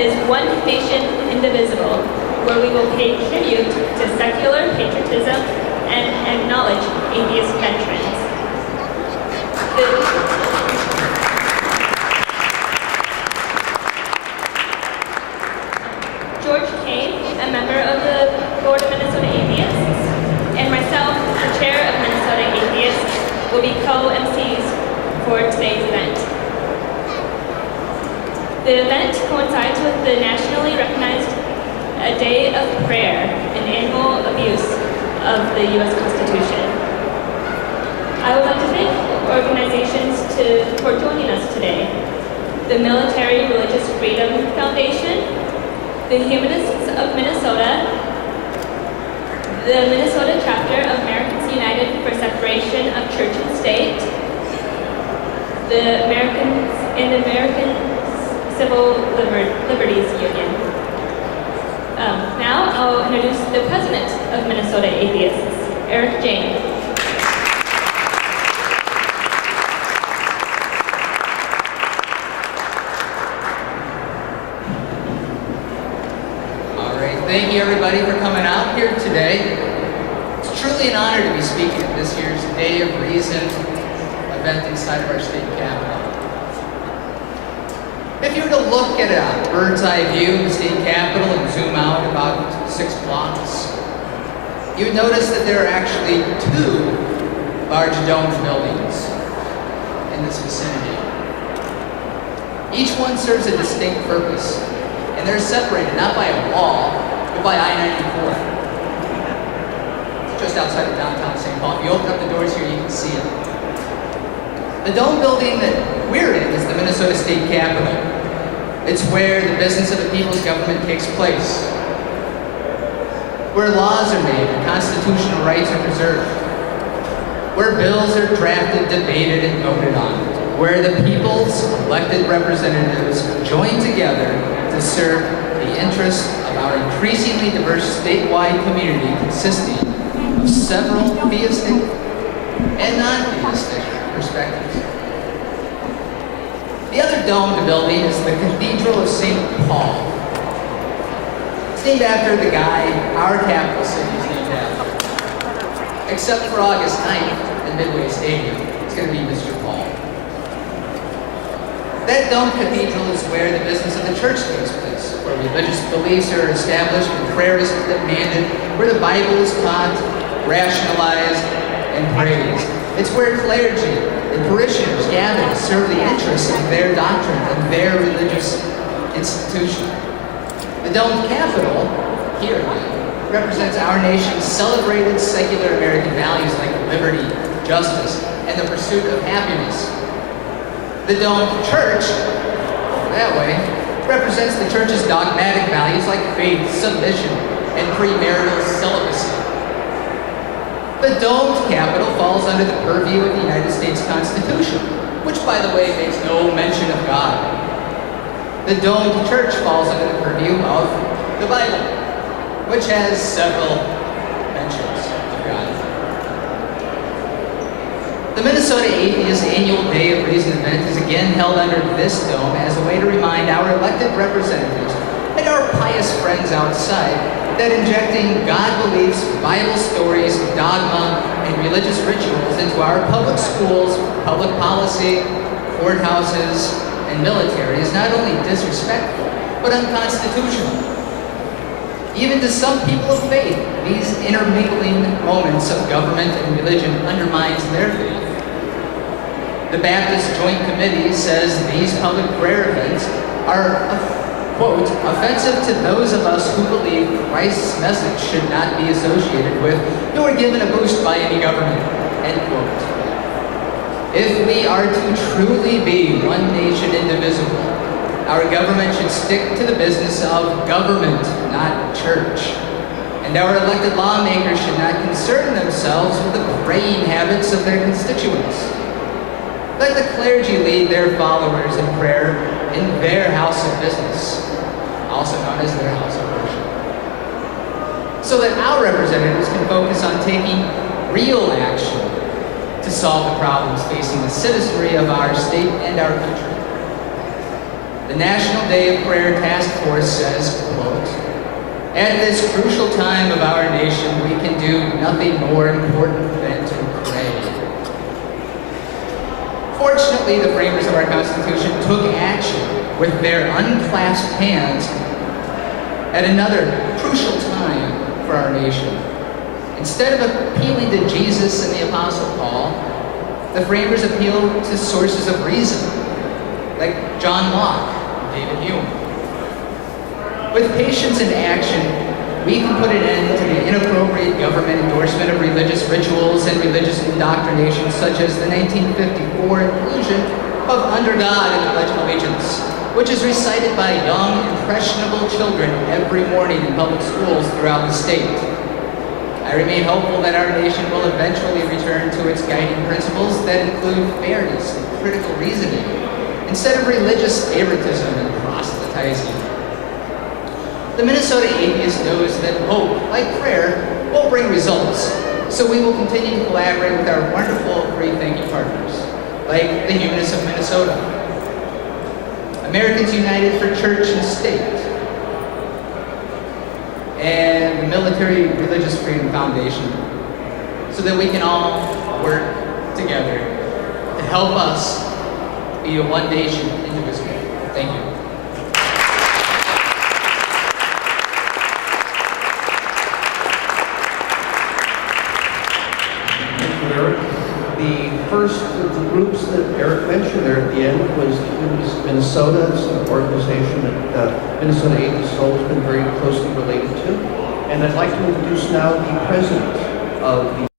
is one nation indivisible, where we will pay tribute to secular patriotism and acknowledge atheist veterans. George Kane, a member of the Board of Minnesota Atheists, and myself, the chair of Minnesota Atheists, will be co-MCs for today's event. The event coincides with the nationally recognized Day of Prayer, an annual abuse of the U.S. Constitution. I would like to thank organizations for joining us today. The Military Religious Freedom Foundation, the Humanists of Minnesota, the Minnesota chapter of Americans United for Separation of Church and State, the American Civil Liberties Union. Now I'll introduce the president of Minnesota Atheists, Eric Jane. Thank you, everybody, for coming out here today. It's truly an honor to be speaking at this year's Day of Reason event inside of our state capitol. If you were to look at a bird's eye view of the state capitol and zoom out about 6 blocks, you would notice that there are actually 2 large domed buildings in this vicinity. Each one serves a distinct purpose, and they're separated not by a wall, but by I-94. It's just outside of downtown St. Paul. If you open up the doors here, you can see it. The dome building that we're in is the Minnesota State Capitol. It's where the business of the people's government takes place, where laws are made and constitutional rights are preserved, where bills are drafted, debated, and voted on, where the people's elected representatives join together to serve the interests of our increasingly diverse statewide community consisting of several theistic and non-theistic perspectives. The other domed building is the Cathedral of St. Paul. It's named after the guy our capital city is named after. Except for August 9th at Midway Stadium, it's going to be Mr. Paul. That domed cathedral is where the business of the church takes place, where religious beliefs are established and prayer is demanded, where the Bible is taught, rationalized, and praised. It's where clergy and parishioners gather to serve the interests of their doctrine and their religious institution. The domed capitol, here, represents our nation's celebrated secular American values like liberty, justice, and the pursuit of happiness. The domed church, that way, represents the church's dogmatic values like faith, submission, and premarital celibacy. The domed capitol falls under the purview of the United States Constitution, which, by the way, makes no mention of God. The domed church falls under the purview of the Bible, which has several mentions of God. The Minnesota Atheists Annual Day of Reason event is again held under this dome as a way to remind our elected representatives and our pious friends outside that injecting God beliefs, Bible stories, dogma, and religious rituals into our public schools, public policy, courthouses, and military is not only disrespectful, but unconstitutional. Even to some people of faith, these intermingling moments of government and religion undermines their faith. The Baptist Joint Committee says these public prayer events are, quote, offensive to those of us who believe Christ's message should not be associated with nor given a boost by any government, end quote. If we are to truly be one nation indivisible, our government should stick to the business of government, not church. And our elected lawmakers should not concern themselves with the praying habits of their constituents. Let the clergy lead their followers in prayer in their house of business, also known as their house of worship, so that our representatives can focus on taking real action to solve the problems facing the citizenry of our state and our country. The National Day of Prayer Task Force says, quote, "At this crucial time of our nation, we can do nothing more important than to pray." Fortunately, the framers of our Constitution took action with their unclasped hands at another crucial time for our nation. Instead of appealing to Jesus and the Apostle Paul, the framers appealed to sources of reason, like John Locke and David Hume. With patience and action, we can put an end to the inappropriate government endorsement of religious rituals and religious indoctrination, such as the 1954 inclusion of "Under God" in the Pledge of Allegiance, which is recited by young, impressionable children every morning in public schools throughout the state. I remain hopeful that our nation will eventually return to its guiding principles that include fairness and critical reasoning, instead of religious favoritism and proselytizing. The Minnesota Atheist knows that hope, like prayer, will bring results, so we will continue to collaborate with our wonderful free-thinking partners, like the Humanists of Minnesota, Americans United for Church and State, and the Military Religious Freedom Foundation, so that we can all work together to help us be a one nation indivisible. Thank you. Thank you, Eric. The first of the groups that Eric mentioned there at the end was the Humanists of Minnesota. It's an organization that Minnesota Atheist Soul has been very closely related to. And I'd like to introduce now the president of the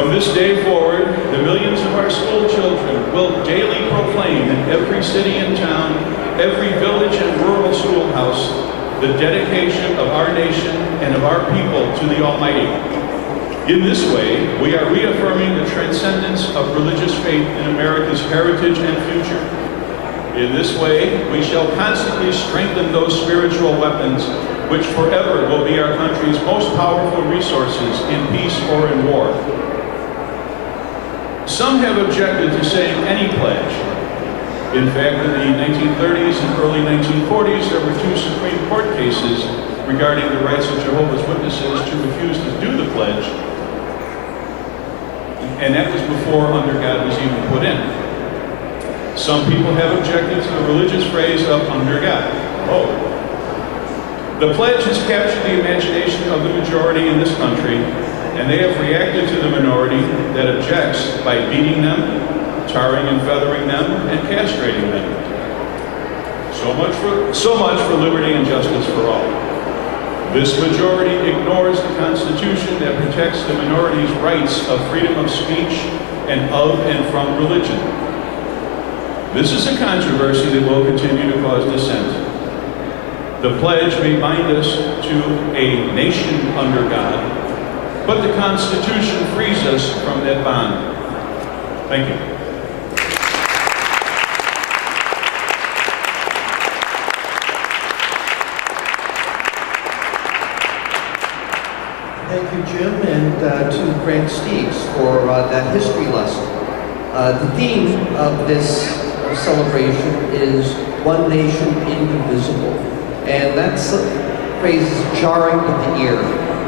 From this day forward, the millions of our school children will daily proclaim in every city and town, every village and rural schoolhouse, the dedication of our nation and of our people to the Almighty. In this way, we are reaffirming the transcendence of religious faith in America's heritage and future. In this way, we shall constantly strengthen those spiritual weapons which forever will be our country's most powerful resources in peace or in war. Some have objected to saying any pledge. In fact, in the 1930s and early 1940s, there were 2 Supreme Court cases regarding the rights of Jehovah's Witnesses to refuse to do the pledge, and that was before "under God" was even put in. Some people have objected to the religious phrase of "under God." Oh. The pledge has captured the imagination of the majority in this country, and they have reacted to the minority that objects by beating them, tarring and feathering them, and castrating them. So much for liberty and justice for all. This majority ignores the Constitution that protects the minority's rights of freedom of speech and of and from religion. This is a controversy that will continue to cause dissent. The pledge may bind us to a nation under God, but the Constitution frees us from that bond. Thank you. Thank you, Jim, and to Grant Steeves for that history lesson. The theme of this celebration is "One Nation, Indivisible." And that phrase is jarring to the ear,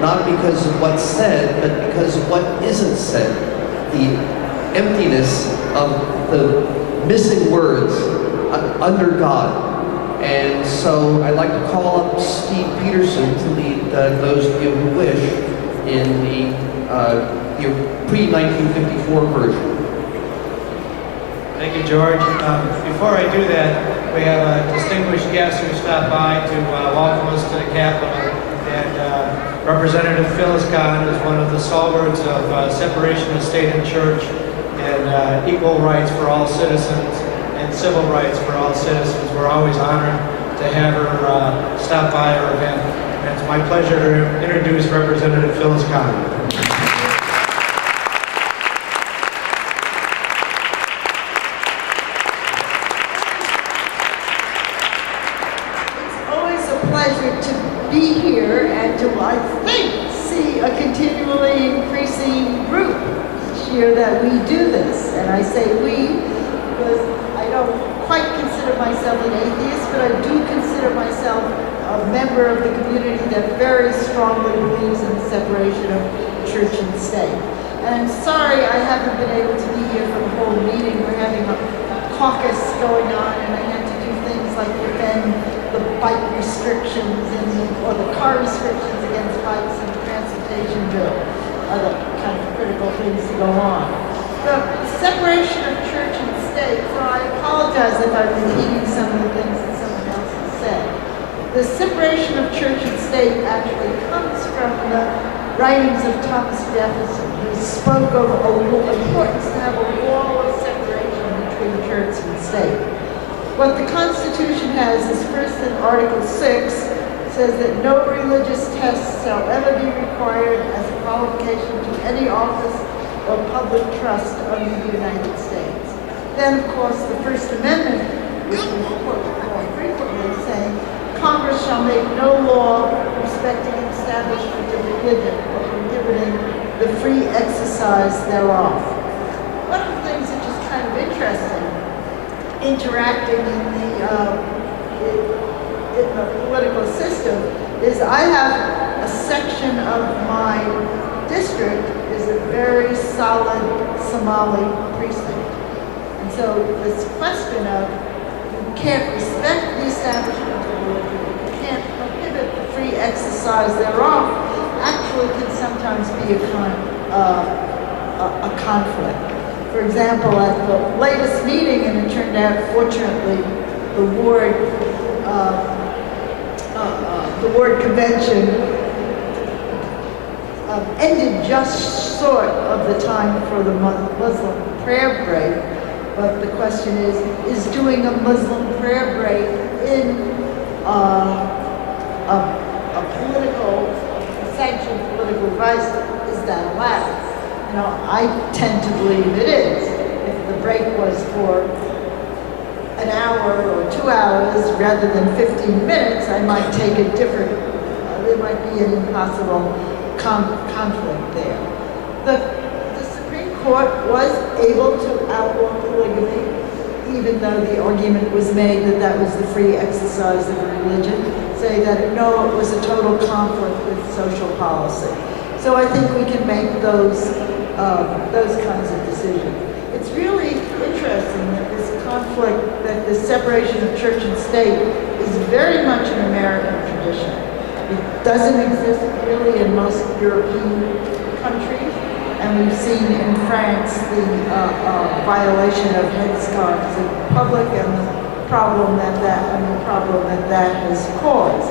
not because of what's said, but because of what isn't said. The emptiness of the missing words, "under God." And so I'd like to call up Steve Peterson to lead those of you who wish in the pre-1954 version. Thank you, George. Before I do that, we have a distinguished guest who stopped by to welcome us to the Capitol. And Representative Phyllis Kahn is one of the stalwarts of separation of state and church and equal rights for all citizens and civil rights for all citizens. We're always honored to have her stop by our event. And it's my pleasure to introduce Representative Phyllis Kahn. Be here and to, I think, see a continually increasing group each year that we do this. And I say we because I don't quite consider myself an atheist, but I do consider myself a member of the community that very strongly believes in the separation of church and state. And I'm sorry I haven't been able to be here for the whole meeting. We're having a caucus going on, and I had to do things like defend the bike restrictions or the car restrictions against bikes in the transportation bill, other kind of critical things to go on. The separation of church and state, so I apologize if I'm repeating some of the things that someone else has said. The separation of church and state actually comes from the writings of Thomas Jefferson, who spoke of the importance to have a wall of separation between church and state. What the Constitution has is first in Article 6 says that no religious test shall ever be required as a qualification to any office or public trust under the United States. Then, of course, the First Amendment, which we quote more frequently, saying Congress shall make no law respecting the establishment of religion or prohibiting the free exercise thereof. One of the things that is kind of interesting, interacting in the political system, is I have a section of my district is a very solid Somali precinct. And so this question of you can't respect the establishment of religion, you can't prohibit the free exercise thereof, actually can sometimes be a conflict. For example, at the latest meeting, and it turned out, fortunately, the ward convention ended just short of the time for the Muslim prayer break. But the question is doing a Muslim prayer break in a political, sanctioned political device, is that allowed? You know, I tend to believe it is. If the break was for an hour or 2 hours rather than 15 minutes, I might take a different, there might be an impossible conflict there. The Supreme Court was able to outlaw polygamy, even though the argument was made that that was the free exercise of religion, say that no, it was a total conflict with social policy. So I think we can make those kinds of decisions. It's really interesting that this conflict, that the separation of church and state is very much an American tradition. It doesn't exist really in most European countries, and we've seen in France the violation of headscarves in public and the problem that has caused.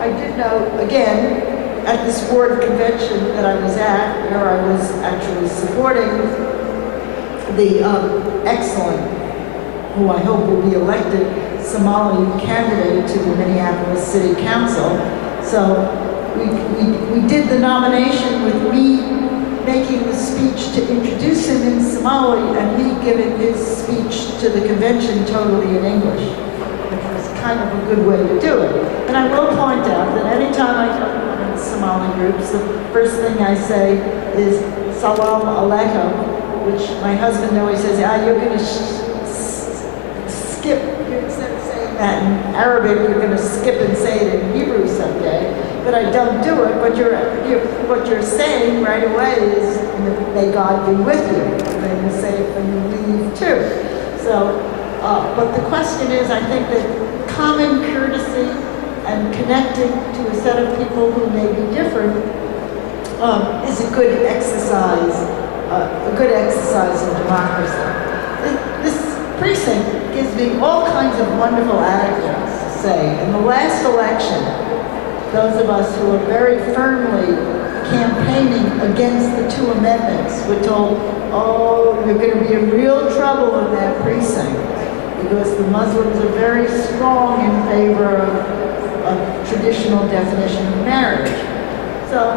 I did note again at this board convention that I was at, where I was actually supporting the excellent, who I hope will be elected, Somali candidate to the Minneapolis City Council. So we did the nomination with me making the speech to introduce him in Somali and me giving his speech to the convention totally in English, which was kind of a good way to do it. And I will point out that anytime I go to one of the Somali groups, the first thing I say is Salam Alaikum, which my husband always says, you're going to skip, instead of saying that in Arabic, you're going to skip and say it in Hebrew someday. But I don't do it, but what you're saying right away is, may God be with you. And then you say it when you leave too. So, but the question is, I think that common courtesy and connecting to a set of people who may be different is a good exercise in democracy. This precinct gives me all kinds of wonderful anecdotes to say. In the last election, those of us who are very firmly campaigning against the two amendments were told, oh, you're going to be in real trouble in that precinct because the Muslims are very strong in favor of a traditional definition of marriage. So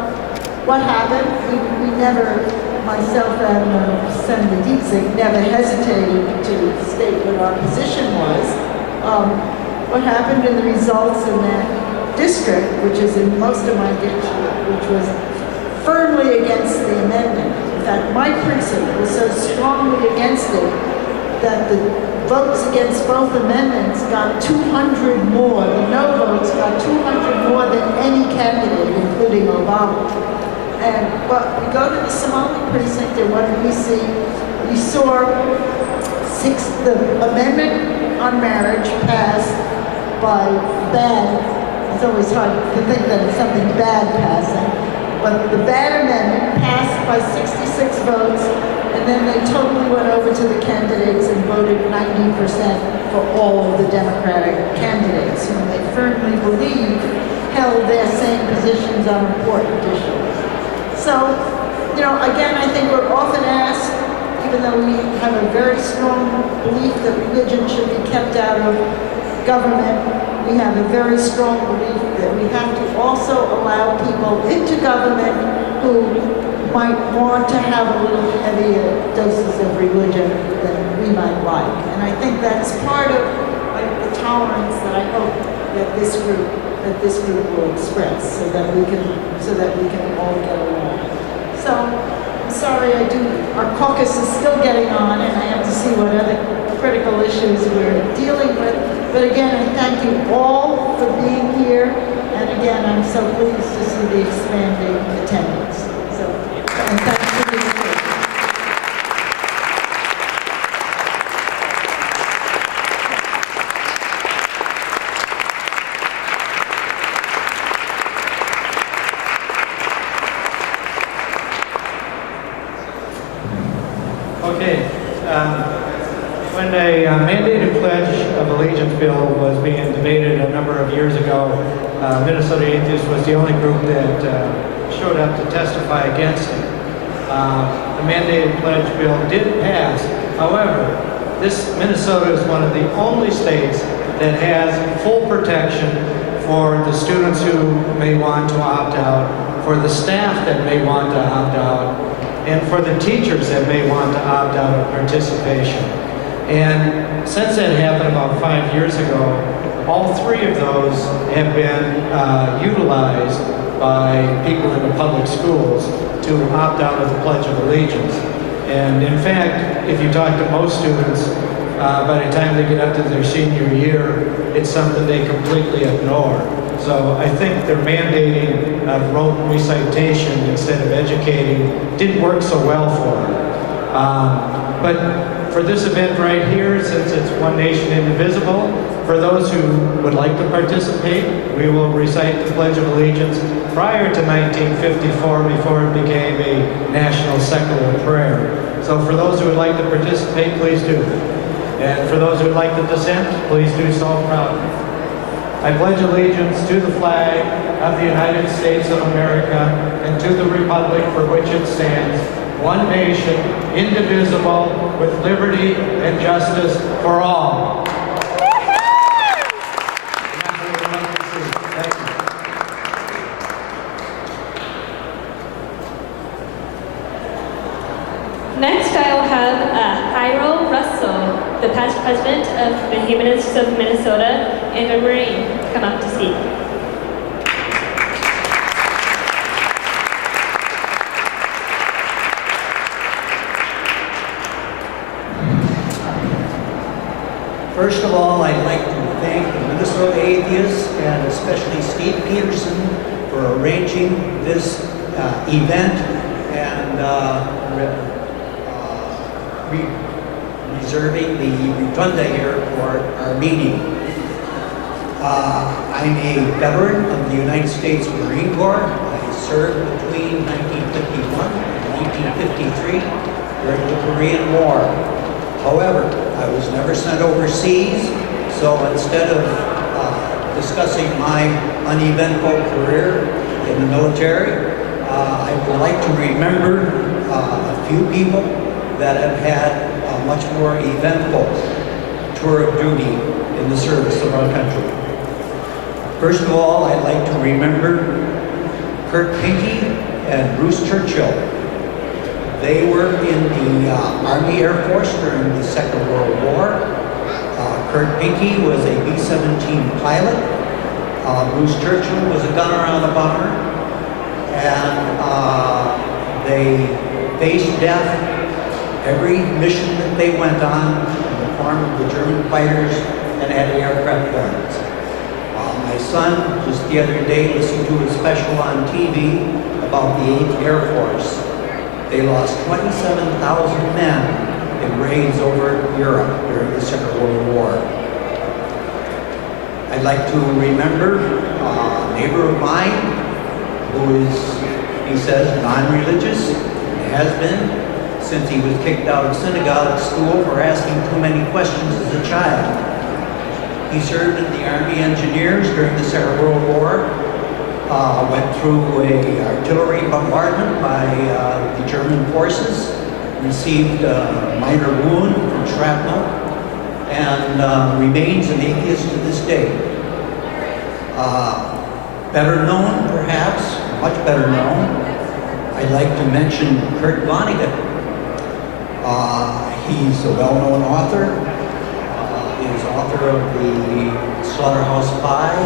what happened? We never, myself and Senator Dietzig, never hesitated to state what our position was. What happened in the results in that district, which is in most of my district, which was firmly against the amendment. In fact, my precinct was so strongly against it that the votes against both amendments got 200 more. The no votes got 200 more than any candidate, including Obama. And but we go to the Somali precinct, and what did we see? We saw the amendment on marriage passed by bad. It's always hard to think that it's something bad passing, but the bad amendment passed by 66 votes, and then they totally went over to the candidates and voted 90% for all of the Democratic candidates, whom they firmly believed held their same positions on important issues. So, you know, again, I think we're often asked, even though we have a very strong belief that religion should be kept out of government, we have a very strong belief that we have to also allow people into government who might want to have a little heavier doses of religion than we might like. And I think that's part of the tolerance that I hope that this group will express, so that we can all get along. So I'm sorry, our caucus is still getting on, and I have to see what other critical issues we're dealing with. But again, I thank you all for being here, and again, I'm so pleased to see the expanding attendance. So, and thanks for being here. Okay. When a mandated pledge of allegiance bill was being debated a number of years ago, Minnesota Atheists was the only group that showed up to testify against it. The mandated pledge bill did pass. However, Minnesota is one of the only states that has full protection for the students who may want to opt out, for the staff that may want to opt out, and for the teachers that may want to opt out of participation. And since that happened about 5 years ago, all three of those have been utilized by people in the public schools to opt out of the Pledge of Allegiance. And in fact, if you talk to most students, by the time they get up to their senior year, it's something they completely ignore. So I think their mandating of rote recitation instead of educating didn't work so well for them. But for this event right here, since it's One Nation Indivisible, for those who would like to participate, we will recite the Pledge of Allegiance prior to 1954, before it became a national secular prayer. So for those who would like to participate, please do. And for those who would like to dissent, please do so proudly. I pledge allegiance to the flag of the United States of America and to the republic for which it stands, one nation, indivisible, with liberty and justice for all. Next, I will have Hyro Russell, the past president of the Humanists of Minnesota, and a Marine, come up to speak. First of all, I'd like to thank the Minnesota Atheists and especially Steve Peterson for arranging this event and reserving the rotunda here for our meeting. I'm a veteran of the United States Marine Corps. I served between 1951 and 1953 during the Korean War. However, I was never sent overseas, so instead of discussing my uneventful career in the military, I would like to remember a few people that have had a much more eventful tour of duty in the service of our country. First of all, I'd like to remember Kurt Pinckney and Bruce Churchill. They were in the Army Air Force during the Second World War. Kurt Pinckney was a B-17 pilot. Bruce Churchill was a gunner on a bomber. And they faced death every mission that they went on in the form of the German fighters and anti-aircraft guns. My son, just the other day, listened to a special on TV about the 8th Air Force. They lost 27,000 men in raids over Europe during the Second World War. I'd like to remember a neighbor of mine who is, he says, non-religious, and has been since he was kicked out of synagogue at school for asking too many questions as a child. He served in the Army Engineers during the Second World War, went through an artillery bombardment by the German forces, received a minor wound from shrapnel, and remains an atheist to this day. Better known, perhaps, much better known, I'd like to mention Kurt Vonnegut. He's a well-known author. He's author of the Slaughterhouse-Five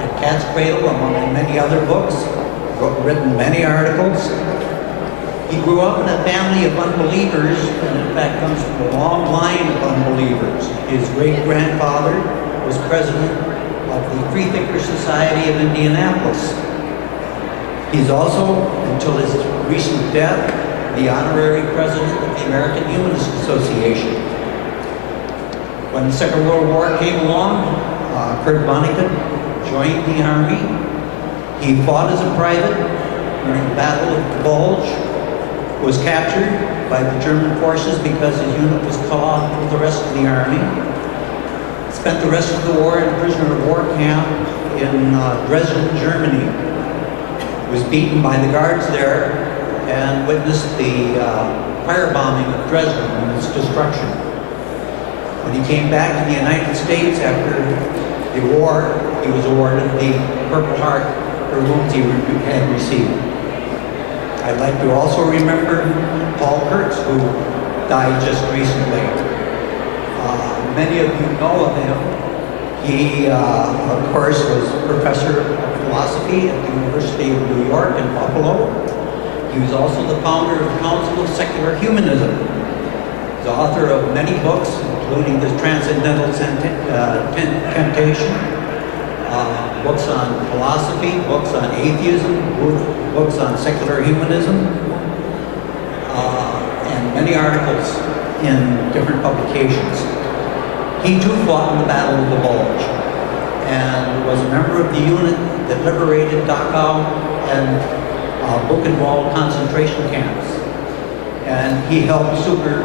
and Cat's Cradle, among many other books. Written many articles. He grew up in a family of unbelievers, and in fact comes from a long line of unbelievers. His great-grandfather was president of the Freethinker Society of Indianapolis. He's also, until his recent death, the honorary president of the American Humanist Association. When the Second World War came along, Kurt Vonnegut joined the Army. He fought as a private during the Battle of the Bulge, was captured by the German forces because his unit was cut off from the rest of the Army. Spent the rest of the war in a prisoner of war camp in Dresden, Germany. was beaten by the guards there and witnessed the fire bombing of Dresden and its destruction. When he came back to the United States after the war, he was awarded the Purple Heart for wounds he had received. I'd like to also remember Paul Kurtz, who died just recently. Many of you know of him. He, of course, was professor of philosophy at the University of New York in Buffalo. He was also the founder of the Council of Secular Humanism. He's the author of many books, including The Transcendental Temptation, books on philosophy, books on atheism, books on secular humanism, and many articles in different publications. He too fought in the Battle of the Bulge and was a member of the unit that liberated Dachau and Buchenwald concentration camps. And he helped succor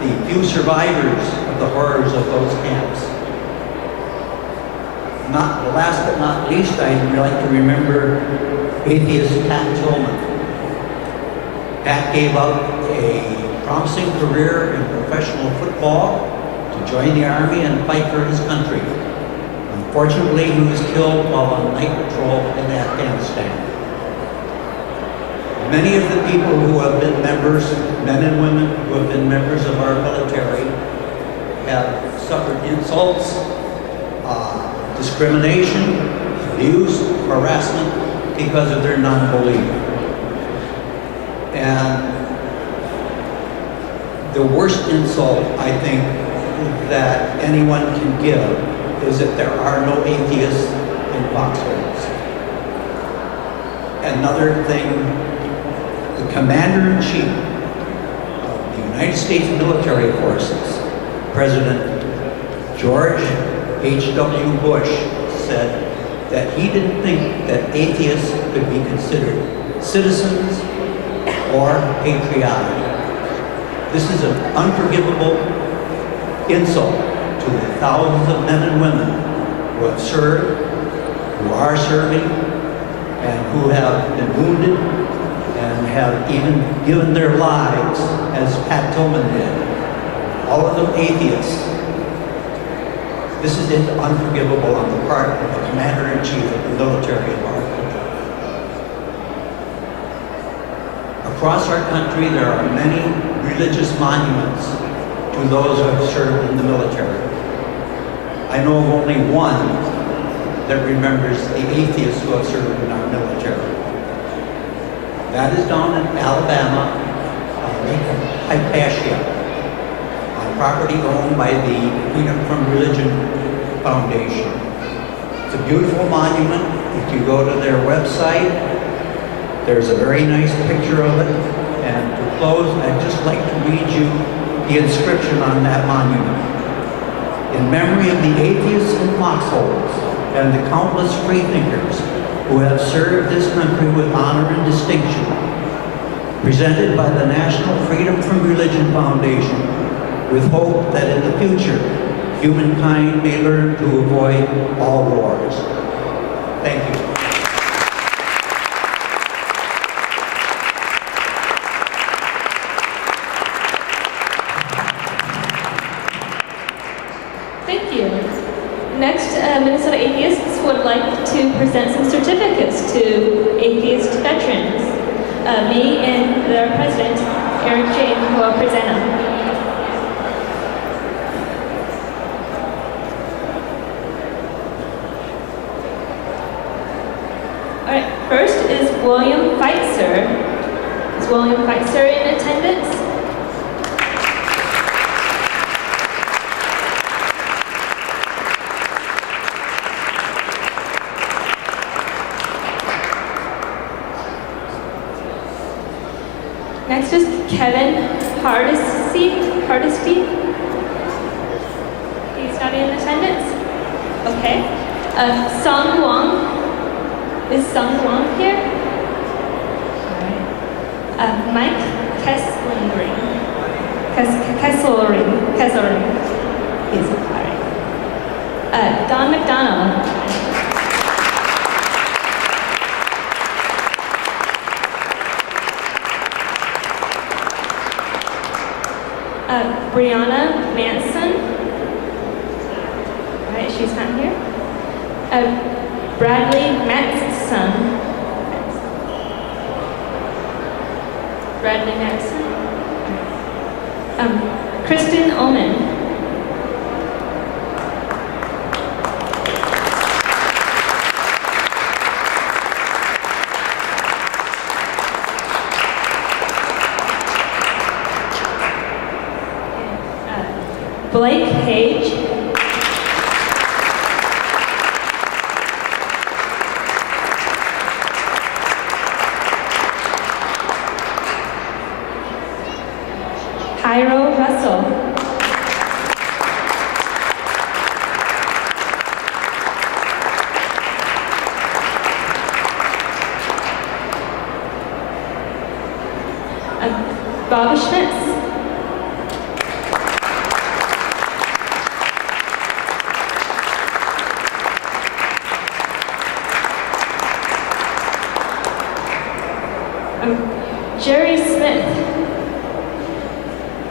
the few survivors of the horrors of those camps. Last but not least, I'd like to remember atheist Pat Tillman. Pat gave up a promising career in professional football to join the Army and fight for his country. Unfortunately, he was killed while on night patrol in Afghanistan. Many of the people who have been members, men and women who have been members of our military, have suffered insults, discrimination, abuse, harassment because of their non-belief. And the worst insult, I think, that anyone can give is that there are no atheists in foxholes. Another thing, the Commander-in-Chief of the United States Military Forces, President George H.W. Bush, said that he didn't think that atheists could be considered citizens or patriotic. This is an unforgivable insult to the thousands of men and women who have served, who are serving, and who have been wounded and have even given their lives, as Pat Tillman did. All of them atheists. This is unforgivable on the part of the Commander-in-Chief of the military of our country. Across our country, there are many religious monuments to those who have served in the military. I know of only one that remembers the atheists who have served in our military. That is down in Alabama, on Lake Hypatia, on property owned by the Freedom from Religion Foundation. It's a beautiful monument. If you go to their website, there's a very nice picture of it. And to close, I'd just like to read you the inscription on that monument. In memory of the atheists in foxholes and the countless freethinkers who have served this country with honor and distinction, presented by the National Freedom from Religion Foundation, with hope that in the future, humankind may learn to avoid all wars. Thank you. Thank you. Next, Minnesota Atheists would like to present some certificates to atheist veterans. Me and their president, Eric Jane, will present them. All right, first is William Feitzer. Is William Feitzer in attendance? Next is Kevin Hardesty. He's not in attendance? Okay. Sung Wang. Is Sung Wang here? All right. Mike Kesslering. He's all right. Don McDonough. Brianna Manson. All right, she's not here. Bradley Matson. Bradley Matson. Kristen Oman. Blake Page. Hyro Russell. Bob Schmitz. Jerry Smith.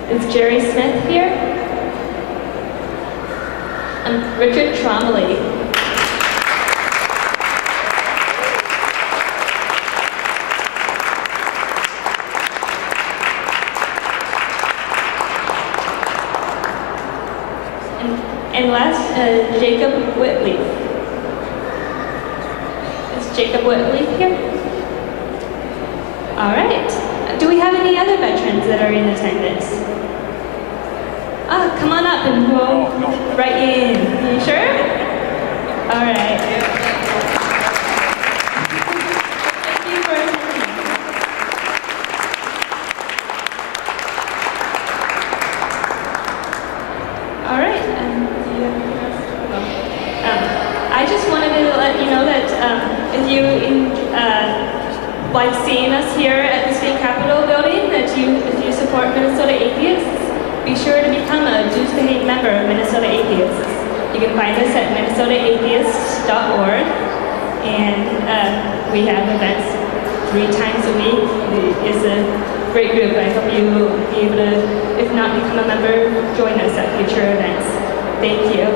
Is Jerry Smith here? Richard Trombley. And last, Jacob Whitley. Is Jacob Whitley here? All right. Do we have any other veterans that are in attendance? Come on up and we'll write you in. You sure? All right. Thank you for attending. All right. Do you have anything else? I just wanted to let you know that if you like seeing us here at the state capitol building, that if you support Minnesota Atheists, be sure to become a Dues to Hate member of Minnesota Atheists. You can find us at minnesotaatheists.org, and we have events 3 times a week. It's a great group. I hope you will be able to, if not become a member, join us at future events. Thank you.